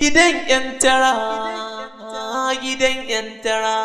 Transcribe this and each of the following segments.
Gidan Yantara, gidan Yantara.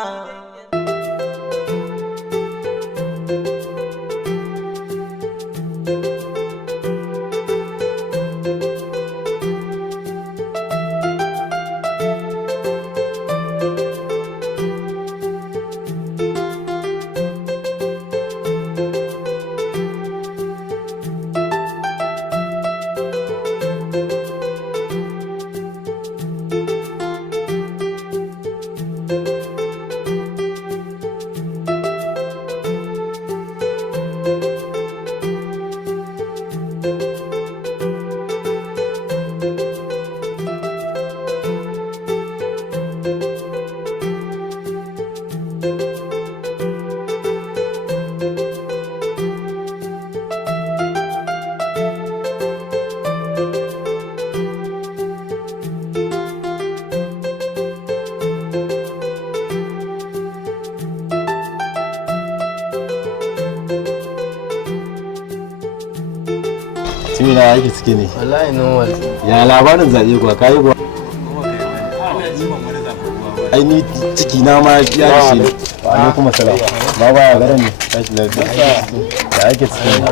Tumi na yake cike ne. Wallahi normal. Ya labarin zaɓe kuwa kayi kuwa. Ai ni ciki na ma ya dace ne. Ni kuma salam. Baba ya garan ne. Tashi lafiya. Ya yake cike ne.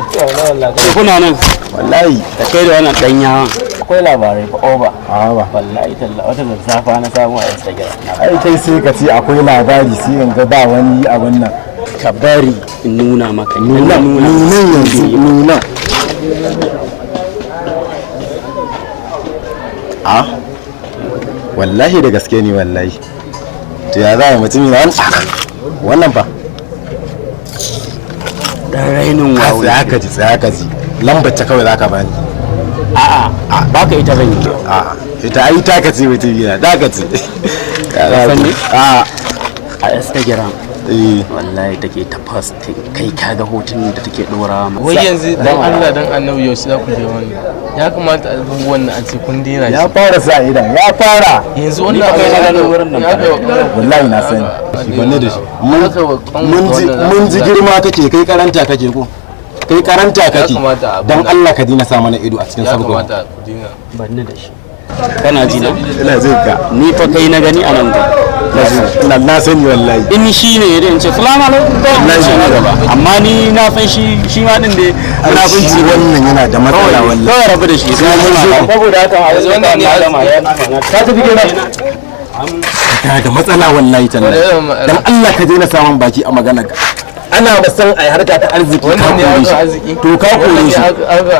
Kuna nan? Wallahi Da kai da wannan danyawan. Akwai labarai fa oba. ba. Wallahi talla wata zazzafa na samu a Instagram. Ai kai sai ka ce akwai labari sai in ga ba wani abun nan. Ka bari in nuna maka. Nuna yanzu nuna. Wallahi da gaske ne wallahi. To ya za a mutumi na wannan fa Dan rainin wawo. sai aka ji lambar ta kawai zaka bani. A'a baka ita zan yi. Ita ai ta kace mutumi na ta kace. A Instagram wallahi take ta posting kai kaga hotunan da take dorawa ma. Wai yanzu dan Allah dan Annabi yau shi za ku je wani. Ya kamata abubuwan nan a ce kun dena shi. Ya fara sa idan ya fara. Yanzu wannan kai na gano wurin nan. Wallahi na sani. Shi banne da shi. Mun ji girma kake kai karanta kake ko? Kai karanta kake. Dan Allah ka dina sa mana ido a cikin sabgo. Ya kamata ku dina. Banne da shi. Kana ji na? Ina jin ka. Ni fa kai na gani a nan ga. Na sani wallahi. In shi ne idan ce salamu alaikum wallahi shi ne gaba. Amma ni na san shi ma din da munafunci wannan yana da matsala wallahi. Kawai rabu da shi sai mun saboda haka a yanzu wannan ne alama ya ta tafi kenan. Ka da matsala wallahi tallahi. Dan Allah ka daina samun baki a magana ka. Ana ba san ai harka ta arziki wannan ne arziki. To ka kore shi.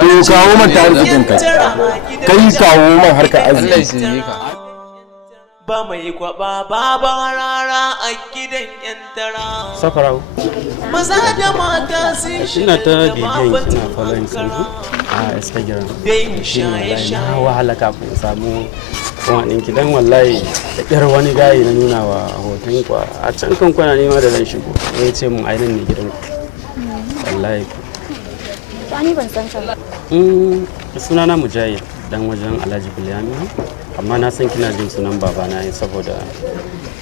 To kawo man ta arzikin kai. Kai kawo man harka arziki. Allah shi yi ka. Ba mai kwaba baba rara a gidan Yantara. Safarau. Maza da mata sun shiga ina ta bibiyan ina following ɗinku a Instagram. Shi wallahi na wahala kafin samu kuma ɗinki dan wallahi da ƙyar wani gayi na nuna wa hoton ku a can kan kwana nema da zan shigo. Ya ce mun ainihin ne gidan ku. Wallahi. Ni ban san ka. Sunana Mujahid dan wajen Alhaji Bilyami. Amma na san kina jin sunan babana ne saboda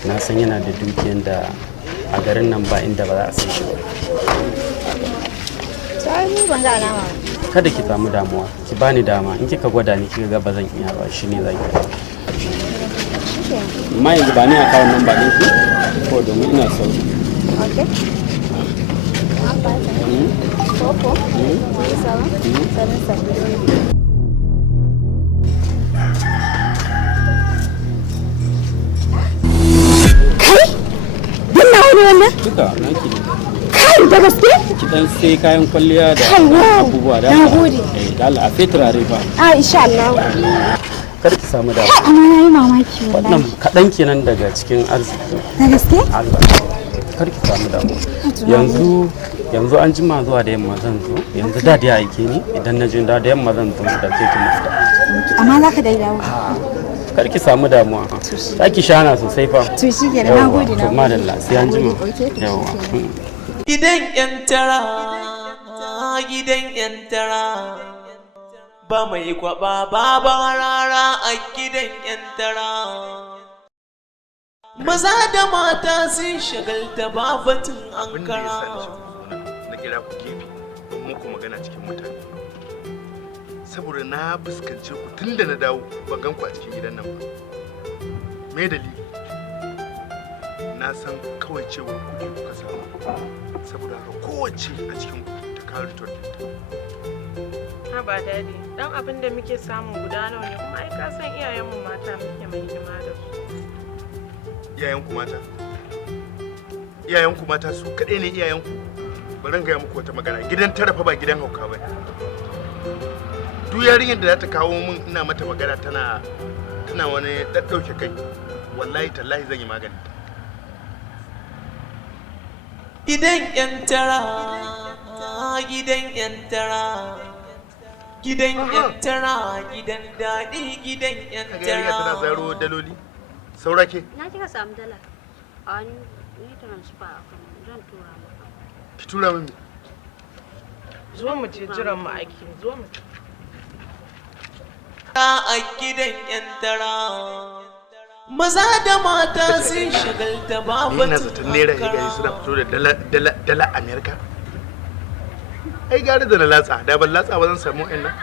na san yana da dukiyan da a garin nan ba inda ba za a san shi ba. Sai ni ban ga alama. Kada ki samu damuwa, ki bani dama in kika gwada ni kika ga ba zan iya ba shine zaki. Amma yanzu ba ni a kawo nan ba ɗinki ko domin ina so. Okay. Duka naki ne. Kai da gaske? Ki dan sai kayan kwalliya da abubuwa da. Nagode. Da Allah a sai turare fa. Insha Allah. Kar ki samu damu. Amma nayi mamaki wallahi. Wannan kadan kenan daga cikin arziki. Da gaske? Allah. Kar ki samu damu. Yanzu an jima zuwa da yamma zan zo. Yanzu da ya aike ni idan na je da yamma zan zo da ke ki mutu. Amma zaka dai dawo. Kar ki samu damuwa. Za ki shana sosai fa. To shi ke na gode na. To madalla sai an jima. Yawa. Gidan Yantara, gidan Yantara. Ba mai kwaba baba rara a gidan Yantara. Maza da mata sun shagalta ba batun ankara. Na kira ku gefe don muku magana cikin mutane. Saboda na fuskance ku tun da na dawo ban gan ku a cikin gidan nan ba. me dalili na san kawai cewa kuɗi kuka samu saboda haka kowace a cikin ta kawo return ha ba dadi dan abin da muke samu guda nawa ne kuma ai ka san iyayenmu mata muke mai hidima da su iyayenku mata su kaɗai ne iyayenku bari in gaya muku wata magana gidan tarafa ba gidan hauka ba duk yarinyar da za ta kawo min ina mata magana tana wani ɗaɗɗauke kai wallahi tallahi zan yi magani Gidan Yantara, gidan Yantara, gidan Yantara, gidan daɗi, gidan Yantara. Kaga tana zaro daloli. Saura ke? Na kika samu dala. A ni transfer akan zan tura maka. Ki tura min. Zo mu je jiran mu aiki, zo mu. A gidan Yantara. Maza da mata sun shagalta babu ina zaton naira ya gari suna fito da dala Amerika. Ai gari da na latsa, da ban latsa ba zan samu ƴan nan.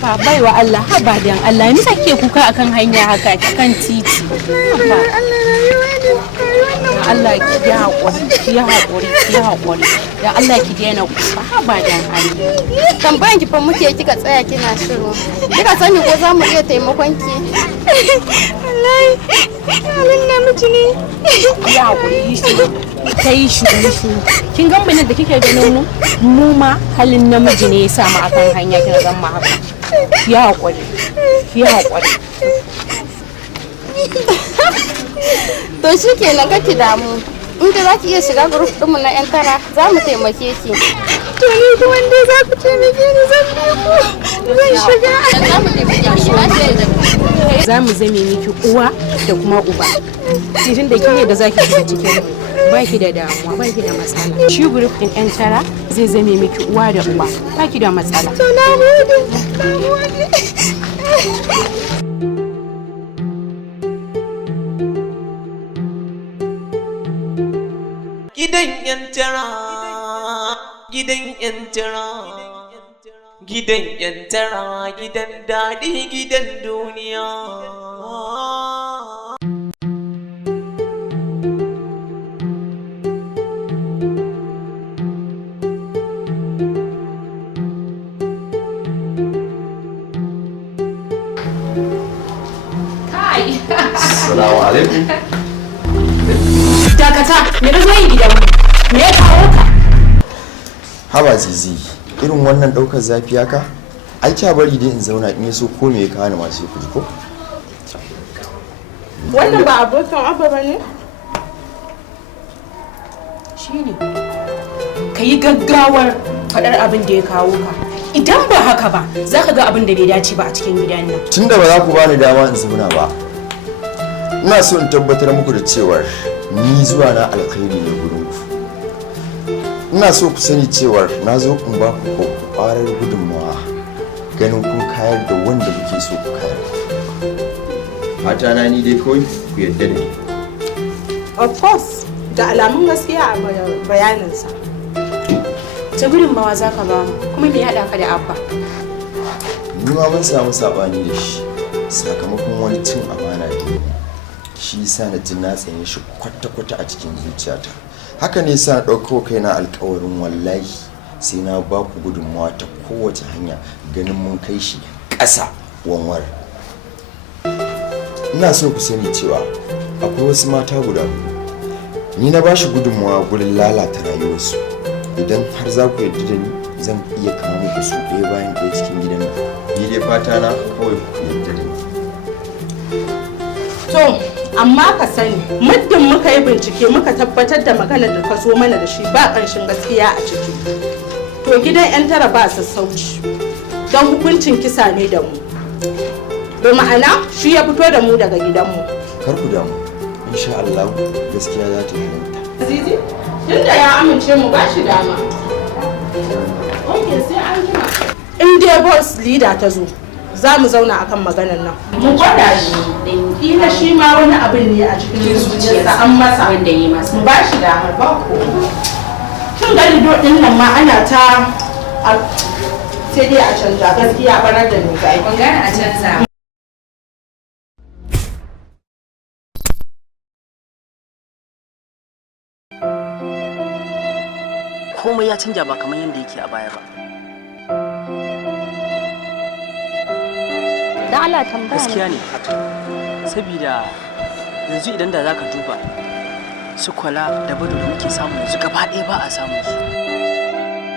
Haba baiwa Allah, haba dan Allah, ni sake kuka akan hanya haka akan titi. Haba Allah ki ya haƙuri. Dan Allah ki daina kuka, haba dan Allah. Tambayan ki fa muke kika tsaya kina shiru. Kika sani ko za mu iya taimakon ki? Wallahi, halin namiji ne. Ya haƙuri shi. Ta yi shuru kin gan nan da kike ganin mu ma halin namiji ne ya samu akan hanya kina zan ma haka ya haƙuri to shikenan kake damu in da zaki iya shiga group din mu na Yantara za mu taimake ki to ni ko wanda za ku taimake ni zan shiga za mu taimake ki za mu zame miki uwa da kuma uba cikin da kike da zaki shiga cikin baki da damuwa baki da matsala shi group din Yantara zai zame miki uwa da uba baki da matsala to na gode Gidan Yantara, gidan Yantara, gidan Yantara, gidan daɗi, gidan duniya. Assalamu alaikum. Dakata, me ka zo yin gidanmu? Me ya kawo ka? Haba Zizi, irin wannan daukar zafi haka? Ai kya bari dai in zauna in yaso ko me ya kawo ni ma sai ku ji ko? Wannan ba abokin Abba bane? Shine. Ka yi gaggawar faɗar abin da ya kawo ka. Idan ba haka ba, za ka ga abin da bai dace ba a cikin gidan nan. Tunda ba za ku bani dama in zauna ba. Ina so in tabbatar muku da cewar ni zuwa na alkhairi ne gurin ku. Ina so ku sani cewar na zo in ba ku ƙwarar gudunmawa ganin kun kayar da wanda kuke so ku kayar. Fata na ni dai kawai ku yarda da ni. Of course, da alamun gaskiya a bayaninsa. Ta gudunmawa za ka ba mu, kuma me haɗa ka da Abba? Ni ma mun samu sabani da shi sakamakon wani cin amana da ni. Shi yasa na ji na tsaye shi kwata-kwata a cikin zuciyata. Haka ne yasa na ɗauko kaina alƙawarin wallahi sai na ba ku gudunmawa ta kowace hanya ganin mun kai shi ƙasa wanwar. Ina so ku sani cewa akwai wasu mata guda huɗu. Ni na ba shi gudunmawa gurin lalata rayuwarsu. Idan har za ku yarda da ni zan iya kawo muku su ɗaya bayan ɗaya cikin gidan nan. Ni dai fata na kawai ku yarda da ni. To, amma ka sani muddin muka yi bincike muka tabbatar da maganar da ka zo mana da shi ba ƙanshin gaskiya a ciki to gidan Yantara ba sassauci don hukuncin kisa ne da mu da ma'ana shi ya fito da mu daga gidanmu. Kar ku damu insha Allah gaskiya za ta fahimta. Azizi tunda ya amince mu ba shi dama. Ok sai an jima. in dai boss leader ta zo za mu zauna akan maganar nan mu gwada shi kila shi ma wani abin ne a cikin zuciyarsa an masa wanda yi masa mu ba shi damar ba ko kin gani din nan ma ana ta sai dai a canza gaskiya barar da ni kai ban gane a canza komai ya canja ba kamar yadda yake a baya ba. Dan Allah tambaya. Gaskiya ne. Saboda yanzu idan da zaka duba su kwala da bado da muke samu yanzu gaba ɗaya ba a samu su.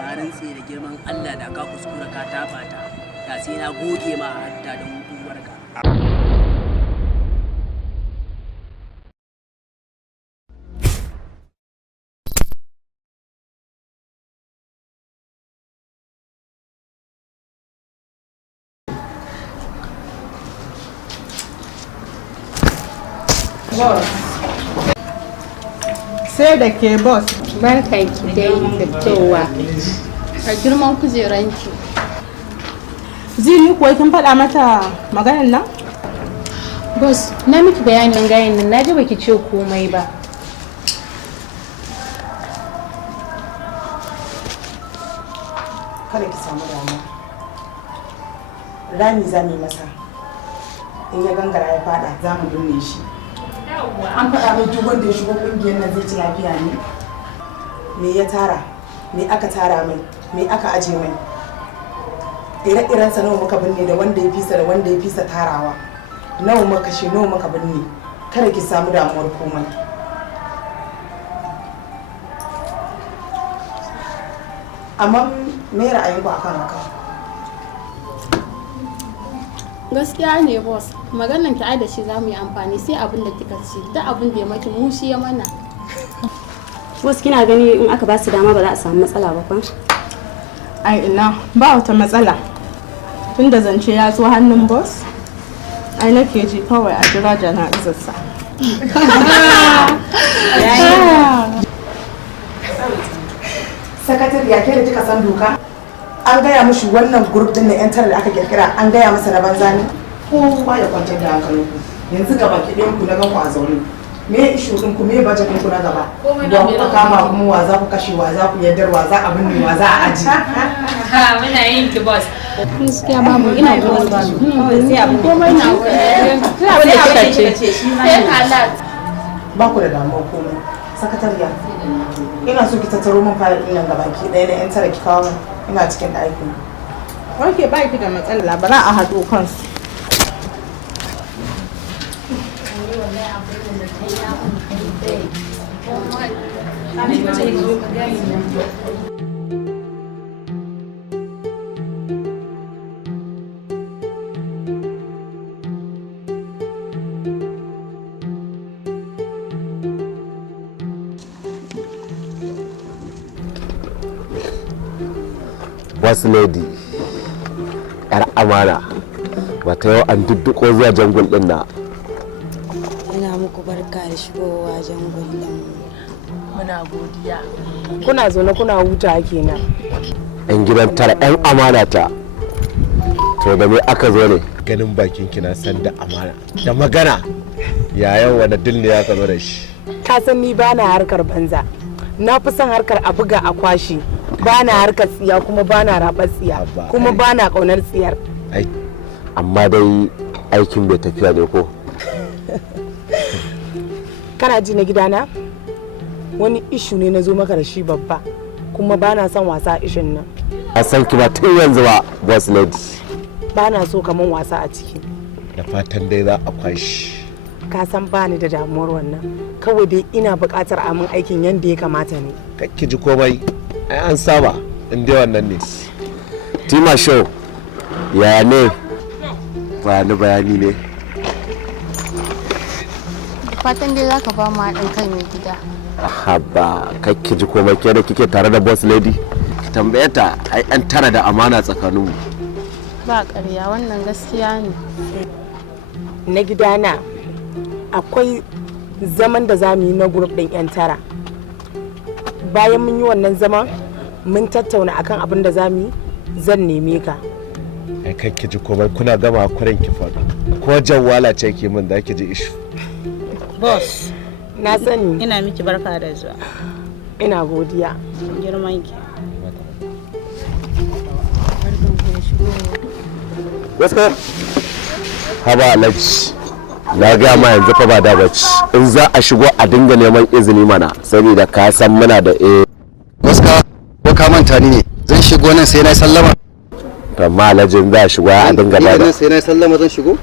Ba rantse da girman Allah da ka kuskura ka tafa ta da sai na goge ma hatta da mutuwarka. sai da ke boss barkanki dai fitowa a girman kujeranki. Zini kuwa kin faɗa mata maganar nan? Boss, na miki bayanin gayin nan naji baki ce komai ba. Kada ki samu damuwa. Rami za mu yi masa. In ya gangara ya fada za mu binne shi. An faɗa min duk wanda ya shigo ƙungiyar nan zai ci lafiya ne? Me ya tara? Me aka tara mai? Me aka aje mai? Ire-irensa nawa muka binne da wanda ya fisa da wanda ya fisa tarawa. Nawa muka kashe nawa muka binne. Kada ki samu damuwar komai. Amma me ra'ayinku akan haka? Gaskiya ne boss, maganan ki ai da shi zamu yi amfani sai abin da kika ce, duk abin da ya maki mu shi ya mana. Boss kina gani in aka ba su dama ba za a samu matsala ba fa? Ai ina ba wata matsala. Tunda zance ya zo hannun boss, ai nake ji kawai a jira jana'izarsa. Sakatariya ke da kika san doka? An gaya mushi wannan group din na yan tara da aka kirkira an gaya masa na banza ne? Kowa ya kwantar da hankalinku. Yanzu gaba ki ɗayan ku na gan ku a zaune. Me ishu din ku me budget din ku na gaba? Wa ku kama kuma wa za ku kashe wa za ku yaddar wa za a binne wa za a aji. Muna yin ki boss. Gaskiya ba mu ina gurin ba. Sai abin komai na wurin. Sai abin da kika ce shi ma. Sai halat. Ba ku da damuwa komai. Sakatariya. Ina so ki tattaro min fayil ɗin nan gabaki ɗaya na yan tara ki kawo min. Ina cikin ɗakin. Wanke ba ki da matsala bara a haɗo kansu. Wasu lady yar amana wata yau an dudduko zuwa jangul din na. Ina muku barka da shigowa jangul din. Muna godiya. Kuna zaune kuna huta kenan. Yan gidan tara yan amana ta. To da me aka zo ne? Ganin bakin ki na san da amana da magana. Yayan wani dil ne ya zo da shi. Ka san ni bana harkar banza. Na fi son harkar a buga a kwashi. Bana harkar tsiya kuma bana rabar tsiya kuma bana kaunar tsiyar. Amma dai aikin bai tafiya ne ko? Kana ji na gidana? Wani ishu ne na zo maka da shi babba kuma bana son wasa ishin nan. A san ki ba tun yanzu ba boss lady. Bana so kaman wasa a ciki. Da fatan dai za a kwashi. Ka san bani da damuwar wannan. Kawai dai ina buƙatar a min aikin yanda ya kamata ne. Ki ji komai. An saba in dai wannan ne. Tima show ya ne bayani ne. Fatan dai zaka ba mu haɗin kai mai gida. Haba kakki ji komai ke da kike tare da boss lady. Tambaye ta ai an tara da amana tsakaninmu. Ba ƙarya wannan gaskiya ne. Na gidana akwai zaman da za mu yi na group ɗin 'yan tara. Bayan mun yi wannan zaman mun tattauna akan abin da za mu yi zan neme ka kai kake ji komai kuna gama kwarin ki faɗa ko jawwala ce ke min da ki ji ishu. Boss, na sani. Ina miki barka da zuwa. Ina godiya. Girman ki. Gaskiya? Haba Alhaji. Na ga ma yanzu fa ba da bacci. In za a shigo a dinga neman izini mana saboda ka san muna da Gaskiya ko ka manta ni ne. Zan shigo nan sai na sallama. Amma Alhaji za a shigo a dinga da. Nan sai na sallama zan shigo.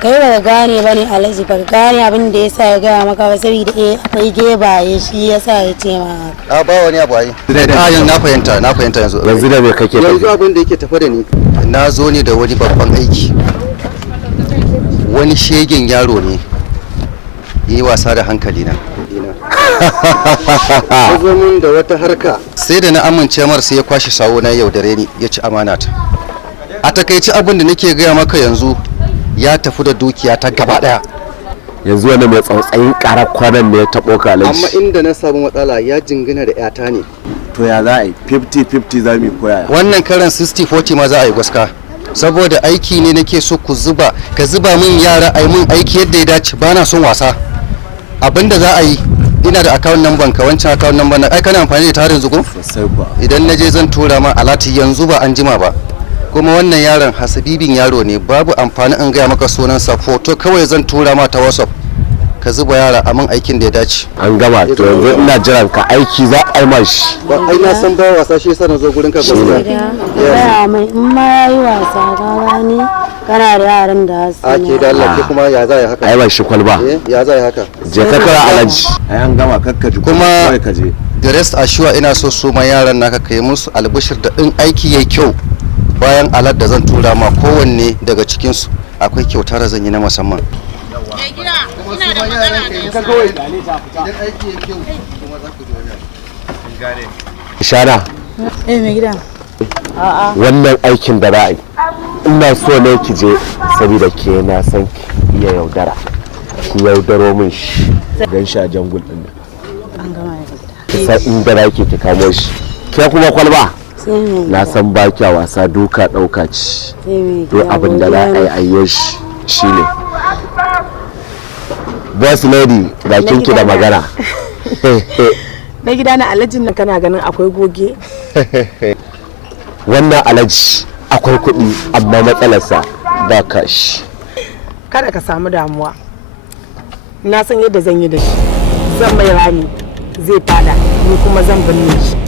Kai ba gane ba ne Alhaji, ba gane abin da ya sa ya gaya maka ba saboda akwai gebaye shi ya sa ya ce ma haka. A ba wani abu ayi. Yanzu na fahimta yanzu. Yanzu da me kake tafi? Yanzu abin da yake tafa da ni. Na zo ne da wani babban aiki. Wani shegen yaro ne yi wasa da hankali na. Ya zo min da wata harka. Sai da na amince mar sai ya kwashi sawo na yaudare ni ya ci amana ta. A takaici abin da nake gaya maka yanzu ya tafi da dukiya ta gaba daya. Yanzu wani mai tsautsayin karar kwanan ne ya taɓo ka Alhaji. Amma inda na samu matsala ya jingina da yata ne. To ya za a yi 50-50 za mu yi koya. Wannan karan 60-40 ma za a yi gaska. Saboda aiki ne nake so ka zuba min yara a yi min aiki yadda ya dace, ba na son wasa. Abinda za a yi, ina da account number ka, wancan account number na ai kana amfani da ta yanzu ko? Sosai kuwa. Idan na je zan tura ma alati yanzu ba an jima ba. Kuma wannan yaron hasabibin yaro ne, babu amfani in gaya maka sunansa, foto kawai zan tura ma ta WhatsApp. Ka zuba yara a min aikin da ya dace. An gama to yanzu ina jiran ka aiki za a yi mashi. Ba ai na san ba wasa shi yasa na zo gurin ka gaskiya. Ya mai in ma yayi wasa ka gani kana da yaran da su. Ake da Allah ke kuma ya za ya haka. Ai ba shi kwalba. Ya za ya haka. Je ka kira Alhaji. Ai an gama kakkaji kuma ka je. The rest assure ina so su ma yaran naka kai musu albishir da in aiki yayi kyau. Bayan alat da zan tura ma kowanne daga cikin su akwai kyautar zan yi na musamman. Shana. Mai gida. Wannan aikin da ra'ayi ina so ne ki je saboda ke na san ki iya yaudara. Ki yaudaro min shi don sha jangul din nan. An gama ya sai in da ki kamo shi. Ke kuma kwalba? Na san ba kya wasa duka dauka ci. To abin da za a yi ayyo shi shine. Boss lady bakinki da magana. Na gida na Alhajin nan kana ganin akwai goge? Wannan Alhaji akwai kuɗi amma matsalarsa ba kashi. Kada ka samu damuwa. Na san yadda zan yi da shi. Zan mai rami zai fada ni kuma zan binne shi.